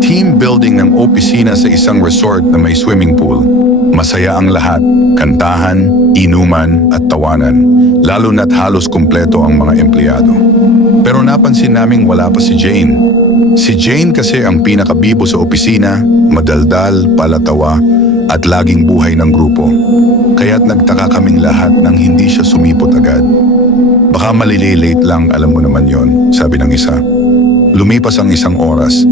Team building ng opisina sa isang resort na may swimming pool. Masaya ang lahat, kantahan, inuman at tawanan, lalo na't halos kumpleto ang mga empleyado. Pero napansin naming wala pa si Jane. Si Jane kasi ang pinakabibo sa opisina, madaldal, palatawa, at laging buhay ng grupo. Kaya't nagtaka kaming lahat nang hindi siya sumipot agad. Baka malililate lang, alam mo naman yon, sabi ng isa. Lumipas ang isang oras.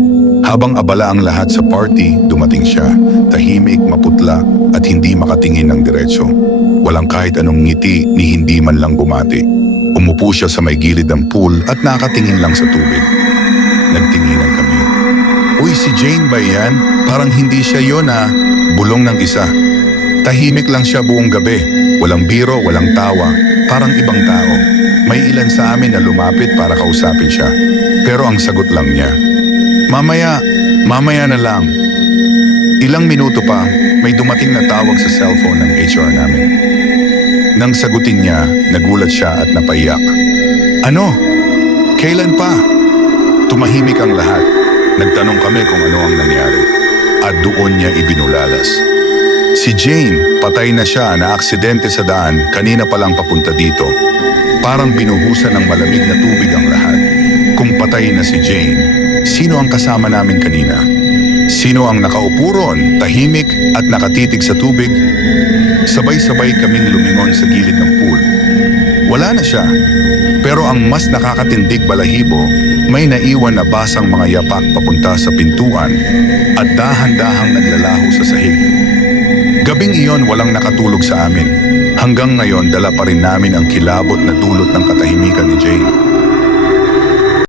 Habang abala ang lahat sa party, dumating siya, tahimik, maputla at hindi makatingin ng diretsyo. Walang kahit anong ngiti ni hindi man lang bumati. Umupo siya sa may gilid ng pool at nakatingin lang sa tubig. Nagtinginan kami. Uy, si Jane ba yan? Parang hindi siya yon ah. Bulong ng isa. Tahimik lang siya buong gabi. Walang biro, walang tawa. Parang ibang tao. May ilan sa amin na lumapit para kausapin siya. Pero ang sagot lang niya. Mamaya, mamaya na lang. Ilang minuto pa, may dumating na tawag sa cellphone ng HR namin. Nang sagutin niya, nagulat siya at napaiyak. Ano? Kailan pa? Tumahimik ang lahat. Nagtanong kami kung ano ang nangyari. At doon niya ibinulalas. Si Jane, patay na siya na aksidente sa daan kanina pa lang papunta dito. Parang binuhusan ng malamig na tubig ang lahat. Kung patay na si Jane, sino ang kasama namin kanina? Sino ang nakaupo ron, tahimik at nakatitig sa tubig? Sabay-sabay kaming lumingon sa gilid ng pool. Wala na siya. Pero ang mas nakakatindig balahibo, may naiwan na basang mga yapak papunta sa pintuan at dahan-dahang naglalaho sa sahig. Gabing iyon walang nakatulog sa amin. Hanggang ngayon dala pa rin namin ang kilabot na dulot ng katahimikan ni Jane.